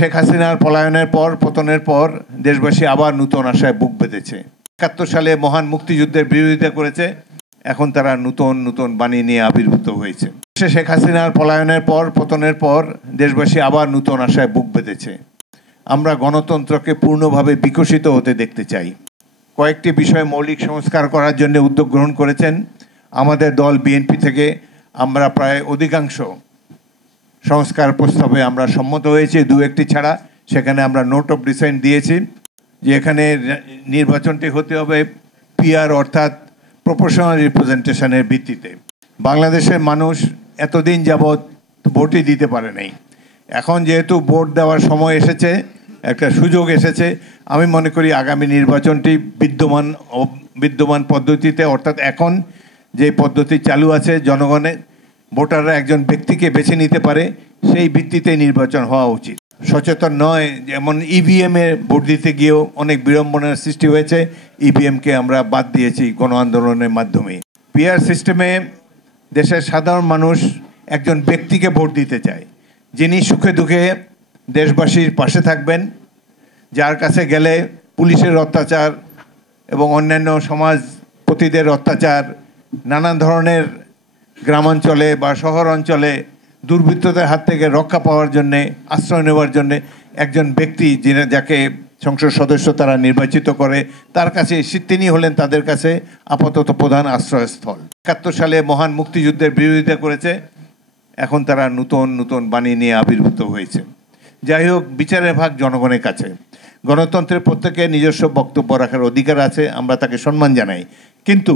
শেখ হাসিনার পলায়নের পর, পতনের পর দেশবাসী আবার নতুন আশায় বুক বেঁধেছে। ৭১ সালে মহান মুক্তিযুদ্ধের বিরোধিতা করেছে, এখন তারা নতুন নতুন বাণী নিয়ে আবির্ভূত হয়েছে। শেখ হাসিনার পলায়নের পর, পতনের পর দেশবাসী আবার নতুন আশায় বুক বেঁধেছে। আমরা গণতন্ত্রকে পূর্ণভাবে বিকশিত হতে দেখতে চাই। কয়েকটি বিষয়ে মৌলিক সংস্কার করার জন্য উদ্যোগ গ্রহণ করেছেন আমাদের দল বিএনপি থেকে। আমরা প্রায় অধিকাংশ সংস্কার প্রস্তাবে আমরা সম্মত হয়েছি, দু একটি ছাড়া। সেখানে আমরা নোট অফ ডিসেন্ট দিয়েছি যে এখানে নির্বাচনটি হতে হবে পিআর অর্থাৎ প্রপোর্শনাল রিপ্রেজেন্টেশনের ভিত্তিতে। বাংলাদেশের মানুষ এতদিন যাবৎ ভোটই দিতে পারে নাই। এখন যেহেতু ভোট দেওয়ার সময় এসেছে, একটা সুযোগ এসেছে, আমি মনে করি আগামী নির্বাচনটি বিদ্যমান পদ্ধতিতে, অর্থাৎ এখন যে পদ্ধতি চালু আছে, জনগণের ভোটাররা একজন ব্যক্তিকে বেছে নিতে পারে, সেই ভিত্তিতে নির্বাচন হওয়া উচিত। সচেতন নয়, যেমন ইভিএমে ভোট দিতে গিয়েও অনেক বিড়ম্বনার সৃষ্টি হয়েছে। ইভিএমকে আমরা বাদ দিয়েছি গণ আন্দোলনের মাধ্যমে। পিআর সিস্টেমে দেশের সাধারণ মানুষ একজন ব্যক্তিকে ভোট দিতে চায়, যিনি সুখে দুঃখে দেশবাসীর পাশে থাকবেন, যার কাছে গেলে পুলিশের অত্যাচার এবং অন্যান্য সমাজপতিদের অত্যাচার, নানান ধরনের গ্রামাঞ্চলে বা শহর অঞ্চলে দুর্বৃত্তদের হাত থেকে রক্ষা পাওয়ার জন্যে, আশ্রয় নেওয়ার জন্যে একজন ব্যক্তি যাকে সংসদ সদস্য তারা নির্বাচিত করে, তার কাছে তিনি হলেন তাদের কাছে আপাতত প্রধান আশ্রয়স্থল। ৭১ সালে মহান মুক্তিযুদ্ধের বিরোধিতা করেছে, এখন তারা নতুন নতুন বাণী নিয়ে আবির্ভূত হয়েছে। যাই হোক, বিচারের ভাগ জনগণের কাছে। গণতন্ত্রের প্রত্যেকের নিজস্ব বক্তব্য রাখার অধিকার আছে, আমরা তাকে সম্মান জানাই, কিন্তু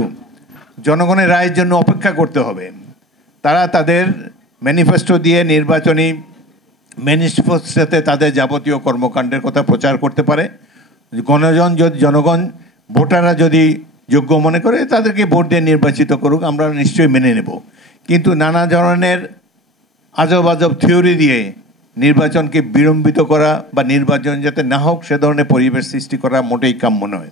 জনগণের রায়ের জন্য অপেক্ষা করতে হবে। তারা তাদের ম্যানিফেস্টো দিয়ে, নির্বাচনী ম্যানিফেস্টোতে তাদের যাবতীয় কর্মকাণ্ডের কথা প্রচার করতে পারে। জনগণ ভোটাররা যদি যোগ্য মনে করে তাদেরকে ভোট দিয়ে নির্বাচিত করুক, আমরা নিশ্চয়ই মেনে নেব। কিন্তু নানা ধরনের আজব আজব থিওরি দিয়ে নির্বাচনকে বিলম্বিত করা বা নির্বাচন যাতে না হোক সে ধরনের পরিবেশ সৃষ্টি করা মোটেই কাম্য নয়।